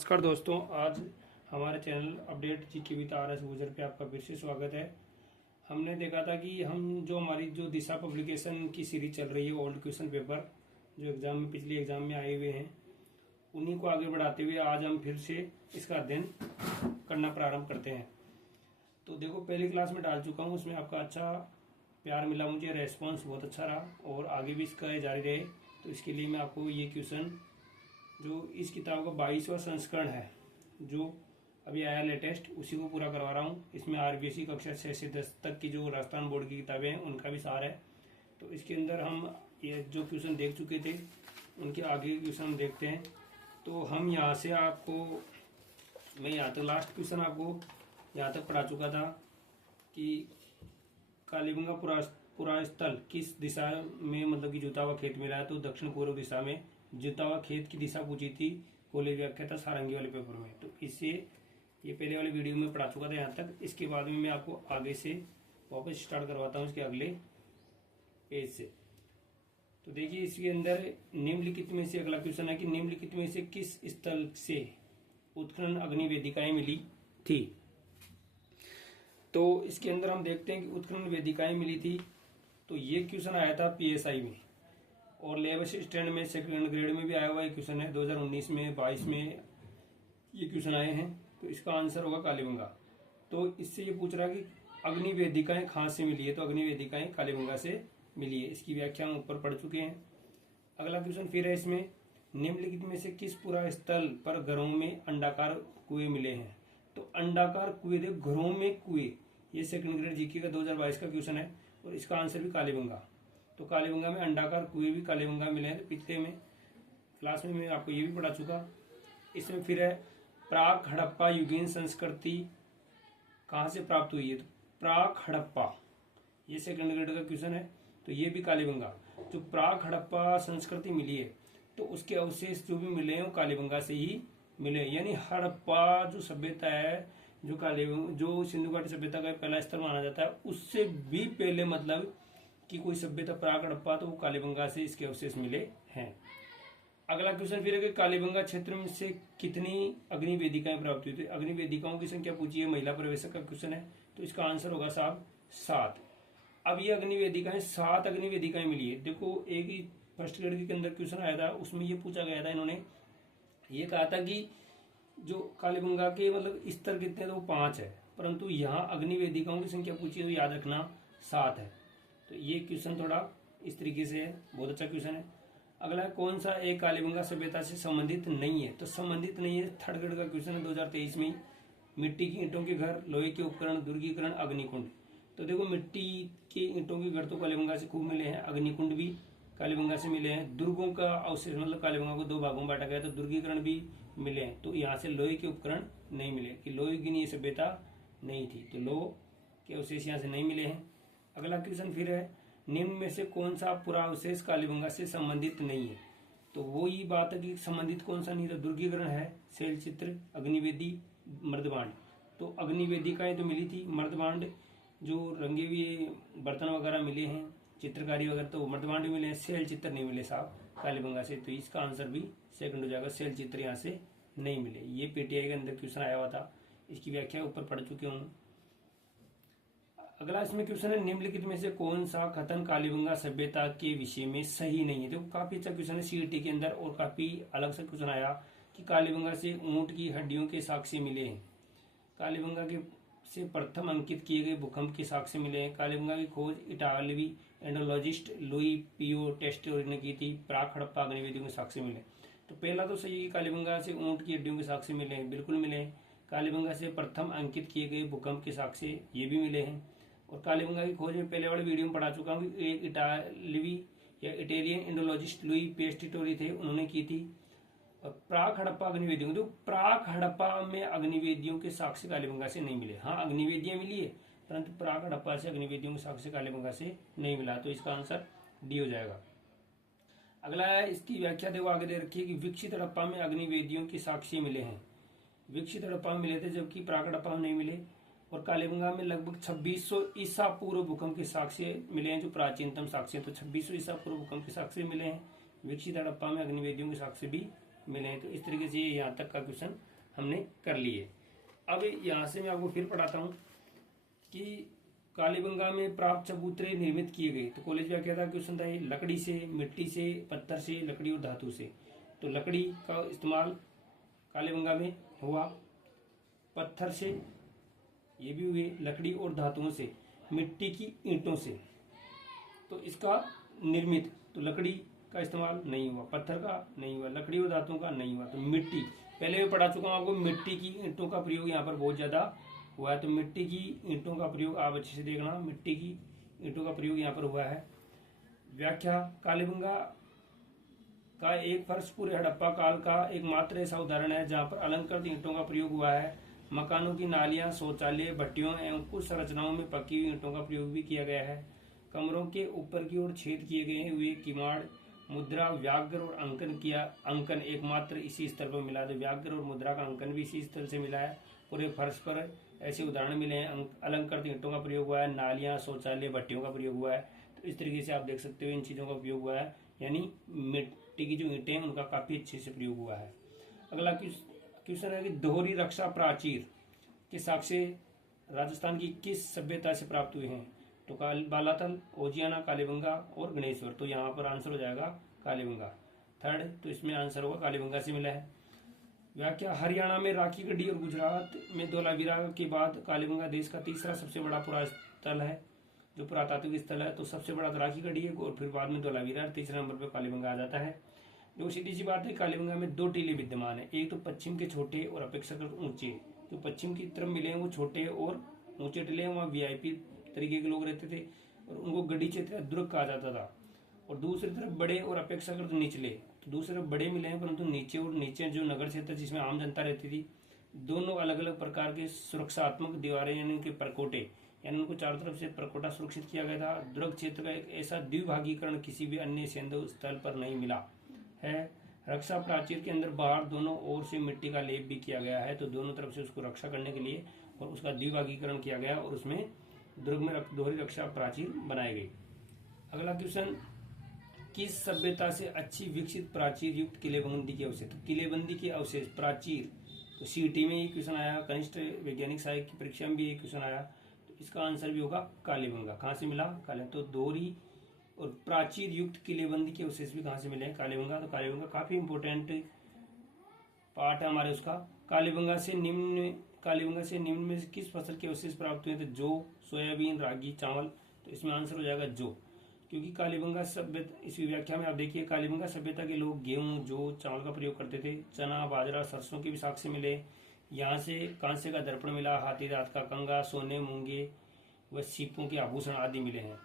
नमस्कार दोस्तों, आज हमारे channel update GK with RS गुजर पे आपका फिर से स्वागत है। हमने देखा था कि हम जो हमारी जो दिशा पब्लिकेशन की सीरीज चल रही है, ओल्ड क्वेश्चन पेपर जो एग्जाम में पिछले एग्जाम में आए हुए हैं, उन्हीं को आगे बढ़ाते हुए आज हम फिर से इसका अध्ययन करना प्रारंभ करते हैं। तो देखो, पहली क्लास में डाल चुका हूँ, उसमें आपका अच्छा प्यार मिला, मुझे रेस्पॉन्स बहुत अच्छा रहा और आगे भी इसका जारी रहे। तो इसके लिए मैं आपको ये क्वेश्चन जो इस किताब का 22वां संस्करण है, जो अभी आया लेटेस्ट, उसी को पूरा करवा रहा हूँ। इसमें RBSE कक्षा 6 से 10 तक की जो राजस्थान बोर्ड की किताबें हैं उनका भी सार है। तो इसके अंदर हम ये जो क्वेश्चन देख चुके थे उनके आगे क्वेश्चन हम देखते हैं। तो हम यहाँ से मैं यहाँ तक लास्ट क्वेश्चन आपको यहाँ तक पढ़ा चुका था कि कालीबंगा पुरा स्थल किस दिशा में, मतलब कि जुता हुआ खेत मिला है, तो दक्षिण पूर्व दिशा में जुता हुआ खेत की दिशा पूछी थी कॉलेज व्याख्या था सारंगी वाले पेपर में। तो इससे ये पहले वाले वीडियो में पढ़ा चुका था यहाँ तक। इसके बाद में मैं आपको आगे से वापस स्टार्ट करवाता हूँ इसके अगले पेज से। तो देखिए, इसके अंदर निम्नलिखित में से अगला क्वेश्चन है कि निम्नलिखित में से किस स्थल से उत्खनन अग्नि वेदिकाएं मिली थी। तो इसके अंदर हम देखते हैं कि उत्खनन वेदिकाएं मिली थी। तो ये क्वेश्चन आया था PSI में और लेवल स्टैंड में सेकंड ग्रेड में भी आया हुआ क्वेश्चन है। 2019 में 22 में ये क्वेश्चन आए हैं। तो इसका आंसर होगा कालीबंगा। तो इससे ये पूछ रहा है कि अग्नि वेदिकाएं कहाँ से मिली है, तो अग्नि वेदिकाएं कालीबंगा से मिली है। इसकी व्याख्या हम ऊपर पढ़ चुके हैं। अगला क्वेश्चन फिर है इसमें, निम्नलिखित में से किस पुरा स्थल पर घरों में अंडाकार कुएं मिले हैं। तो अंडाकार कुएं, देखो घरों में कुएं, ये सेकंड ग्रेड जीके का 2022 का क्वेश्चन है और इसका आंसर भी कालीबंगा। तो कालीबंगा में अंडाकार कुएं भी कालीबंगा मिले हैं। तो पिछले में क्लास में मैं आपको ये भी पढ़ा चुका। इसमें फिर है प्राक हड़प्पा युगीन संस्कृति कहाँ से प्राप्त हुई है। तो प्राक हड़प्पा, ये सेकंड ग्रेड का क्वेश्चन है, तो ये भी कालीबंगा। जो प्राक हड़प्पा संस्कृति मिली है तो उसके अवशेष जो भी मिले हैं वो कालीबंगा से ही मिले। यानी हड़प्पा जो सभ्यता है, जो सिंधु घाटी सभ्यता का पहला स्तर माना जाता है, उससे भी पहले मतलब कि कोई सभ्यता प्राक हड़प्पा, तो वो कालीबंगा से इसके अवशेष मिले हैं। अगला क्वेश्चन फिर है कि कालीबंगा क्षेत्र में से कितनी अग्नि वेदिकाएं प्राप्त हुई थी। अग्नि वेदिकाओं की संख्या पूछी है, महिला प्रवेशक का क्वेश्चन है, तो इसका आंसर होगा साहब 7। अब ये अग्नि वेदिकाएं 7 अग्नि वेदिकाएं मिली है। देखो, एक ही फर्स्ट ग्रेड के अंदर क्वेश्चन आया था, उसमें ये पूछा गया था, इन्होंने ये कहा था कि जो कालीबंगा के मतलब स्तर कितने, तो वो 5 है, परंतु यहाँ अग्नि वेदिकाओं की संख्या पूछी है तो याद रखना 7 है। तो ये क्वेश्चन थोड़ा इस तरीके से है, बहुत अच्छा क्वेश्चन है। अगला कौन सा एक कालीबंगा सभ्यता से संबंधित नहीं है, तो संबंधित नहीं है, थर्ड ग्रेड का क्वेश्चन है 2023 में। मिट्टी की ईंटों के घर, लोहे के उपकरण, दुर्गीकरण, अग्निकुंड। तो देखो, मिट्टी के ईंटों के घर तो कालीबंगा से खूब मिले हैं, अग्निकुंड भी कालीबंगा से मिले हैं, दुर्गों का अवशेष मतलब कालीबंगा को 2 भागों में बांटा गया, तो दुर्गीकरण भी मिले हैं। तो यहाँ से लोहे के उपकरण नहीं मिले, कि लोहे की सभ्यता नहीं थी, तो लोह के अवशेष यहाँ से नहीं मिले हैं। अगला क्वेश्चन फिर है, निम्न में से कौन सा पुरावशेष कालीबंगा से संबंधित नहीं है। तो वो ही बात है कि संबंधित कौन सा नहीं था। दुर्गीकरण है, शैल चित्र, अग्निवेदी, मर्दबांड। तो अग्निवेदिकाएं तो मिली थी, मर्दबांड जो रंगे हुए बर्तन वगैरह मिले हैं, चित्रकारी वगैरह, तो मर्दबांड भी मिले हैं, शैल चित्र नहीं मिले साहब कालीबंगा से। तो इसका आंसर भी सेकंड हो जाएगा, शैल चित्र यहाँ से नहीं मिले। ये PTI के अंदर क्वेश्चन आया हुआ था, इसकी व्याख्या ऊपर पढ़ चुके हूँ। अगला इसमें क्वेश्चन है, निम्नलिखित में से कौन सा कथन कालीबंगा सभ्यता के विषय में सही नहीं है। तो काफी अच्छा क्वेश्चन है CET के अंदर, और काफी अलग से क्वेश्चन आया कि कालीबंगा से ऊंट की हड्डियों के साक्ष्य मिले हैं, कालीबंगा के से प्रथम अंकित किए गए भूकंप के साक्ष्य मिले हैं, कालीबंगा की खोज इटालवी एंडोलॉजिस्ट लुई पियो टेस्टोरी ने की थी, प्राक हड़प्पा अग्निवेदियों के साक्ष्य मिले। तो पहला तो सही है कि कालीबंगा से ऊंट की हड्डियों के साक्ष्य मिले हैं, बिल्कुल मिले हैं। कालीबंगा से प्रथम अंकित किए गए भूकंप के साक्ष्य ये भी मिले हैं। और कालीबंगा की खोज में पहले वाले वीडियो में पढ़ा चुका हूँ, एक इटालवी या इटालियन इंडोलॉजिस्ट लुई पेस्टिटोरी थे, उन्होंने की थी। और प्राक हड़प्पा अग्निवेदियों, तो प्राक हड़प्पा में अग्निवेदियों के साक्ष्य कालीबंगा से नहीं मिले। हाँ, अग्निवेदियां मिली है, परंतु प्राक हड़प्पा से अग्निवेदियों के साक्ष्य कालीबंगा से नहीं मिला। तो इसका आंसर डी हो जाएगा। अगला है, इसकी व्याख्या देखो आगे दे रखी है कि विकसित हड़प्पा में अग्निवेदियों के साक्ष्य मिले हैं, विकसित हड़प्पा में मिले थे, जबकि प्राक हड़प्पा में नहीं मिले। और कालीबंगा में लगभग 2600 ईसा पूर्व भूकंप के साक्ष्य मिले हैं, जो प्राचीनतम साक्ष्य है। तो 2600 ईसा पूर्व भूकंप के साक्ष्य मिले हैं। विकसित हड़प्पा में अग्निवेदियों के साक्ष्य भी मिले हैं। तो इस तरीके से यहाँ तक का क्वेश्चन हमने कर लिए। अब यहाँ से मैं आपको फिर पढ़ाता हूँ कि कालीबंगा में प्राप्त चबूतरे निर्मित किए गए। तो कॉलेज में क्या था क्वेश्चन था, लकड़ी से, मिट्टी से, पत्थर से, लकड़ी और धातु से। तो लकड़ी का इस्तेमाल कालीबंगा में हुआ, पत्थर से ये भी हुए, लकड़ी और धातुओं से, मिट्टी की ईंटों से। तो इसका निर्मित, तो लकड़ी का इस्तेमाल नहीं हुआ, पत्थर का नहीं हुआ, लकड़ी और धातुओं का नहीं हुआ। तो मिट्टी, पहले भी पढ़ा चुका हूं आपको, मिट्टी की ईंटों का प्रयोग यहाँ पर बहुत ज्यादा हुआ है। तो मिट्टी की ईंटों का प्रयोग आप अच्छे से देखना, मिट्टी की ईंटों का प्रयोग यहाँ पर हुआ है। व्याख्या, कालीबंगा का एक फर्श पूरे हड़प्पा काल का एकमात्र ऐसा उदाहरण है जहाँ पर अलंकृत ईंटों का प्रयोग हुआ है। मकानों की नालियां, शौचालय, भट्टियों एवं कुछ संरचनाओं में पकी हुई ईंटों का प्रयोग भी किया गया है। कमरों के ऊपर की ओर छेद किए गए हुए किवाड़, मुद्रा, व्याघ्र और अंकन एकमात्र इसी स्थल पर मिला। तो व्याघ्र और मुद्रा का अंकन भी इसी स्थल से मिला है। पूरे फर्श पर ऐसे उदाहरण मिले हैं। अलंकृत ईंटों का प्रयोग हुआ है, नालियां, शौचालय, भट्टियों का प्रयोग हुआ है। तो इस तरीके से आप देख सकते हो इन चीजों का उपयोग हुआ है, यानी मिट्टी की जो ईंटें हैं उनका काफी अच्छे से प्रयोग हुआ है। अगला क्वेश्चन है कि दोहरी रक्षा प्राचीर के साक्ष्य राजस्थान की किस सभ्यता से प्राप्त हुए हैं। तो बालातल, ओजियाना, कालीबंगा और गणेश्वर। तो यहाँ पर आंसर हो जाएगा कालीबंगा। थर्ड, तो इसमें आंसर होगा कालीबंगा से मिला है। व्याख्या, हरियाणा में राखी गढ़ी और गुजरात में धोलावीरा के बाद कालीबंगा देश का तीसरा सबसे बड़ा पुरास्थल है, जो पुरातात्विक स्थल है। तो सबसे बड़ा तो राखी गढ़ी है और फिर बाद में धोलावीरा, तीसरे नंबर पर कालीबंगा आ जाता है। जो सीधी सी बात है, कालीबंगा में दो टीले विद्यमान है। एक तो पश्चिम के छोटे और अपेक्षाकृत ऊंचे, जो पश्चिम की तरफ मिले हैं वो छोटे और ऊंचे टीले हैं, वहाँ वीआईपी तरीके के लोग रहते थे और उनको गढ़ी क्षेत्र दुर्ग कहा जाता था। और दूसरी तरफ बड़े और अपेक्षाकृत निचले, तो दूसरी तरफ बड़े मिले हैं परंतु नीचे और नीचे जो नगर क्षेत्र जिसमें आम जनता रहती थी, दोनों अलग अलग प्रकार के सुरक्षात्मक दीवारें यानी उनके परकोटे, यानी उनको चारों तरफ से परकोटा सुरक्षित किया गया था। दुर्ग क्षेत्र का एक ऐसा द्विभागीकरण किसी भी अन्य सैन्य स्थल पर नहीं मिला है। रक्षा प्राचीर के अंदर बाहर दोनों ओर से मिट्टी का लेप भी किया गया है, तो दोनों तरफ से उसको रक्षा करने के लिए और उसका द्विभागीकरण किया गया और उसमें दुर्ग में दोहरी रक्षा प्राचीर बनाई गई। अगला क्वेश्चन, किस सभ्यता से अच्छी विकसित प्राचीर युक्त किलेबंदी के अवशेष। तो किलेबंदी के अवशेष प्राचीर, तो सीटी में ये क्वेश्चन आया, कनिष्ठ वैज्ञानिक सहायक की परीक्षा में भी ये क्वेश्चन आया। तो इसका आंसर भी होगा कालीबंगा। कहाँ से मिला, कालीबंगा। तो दोहरी और प्राचीर युक्त किलेबंदी के अवशेष भी कहाँ से मिले, कालीबंगा। तो कालीबंगा काफी इंपोर्टेंट पार्ट है हमारे उसका। कालीबंगा से निम्न में किस फसल के अवशेष प्राप्त हुए। तो जौ, सोयाबीन, रागी, चावल। तो इसमें आंसर हो जाएगा जौ, क्योंकि कालीबंगा सभ्यता, इस व्याख्या में आप देखिए, कालीबंगा सभ्यता के लोग गेहूं, जौ, चावल का प्रयोग करते थे। चना, बाजरा, सरसों के भी साक्ष्य मिले। यहाँ से कांस्य का दर्पण मिला, हाथी दांत का कंगा, सोने, मूंगे व सीपों के आभूषण आदि मिले हैं।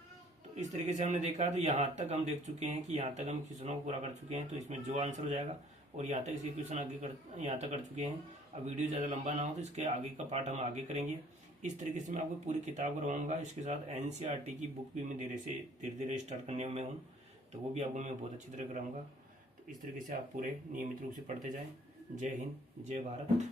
तो इस तरीके से हमने देखा। तो यहाँ तक हम देख चुके हैं कि यहाँ तक हम क्वेश्चनों को पूरा कर चुके हैं। तो इसमें जो आंसर हो जाएगा, और यहाँ तक इसके क्वेश्चन यहाँ तक कर चुके हैं। अब वीडियो ज़्यादा लंबा ना हो तो इसके आगे का पार्ट हम आगे करेंगे। इस तरीके से मैं आपको पूरी किताब करवाऊंगा। इसके साथ एनसीईआरटी की बुक भी मैं धीरे धीरे स्टार्ट करने में हूँ, तो वो भी आपको मैं बहुत अच्छी तरह कराऊंगा। तो इस तरीके से आप पूरे नियमित रूप से पढ़ते जाएं। जय हिंद, जय भारत।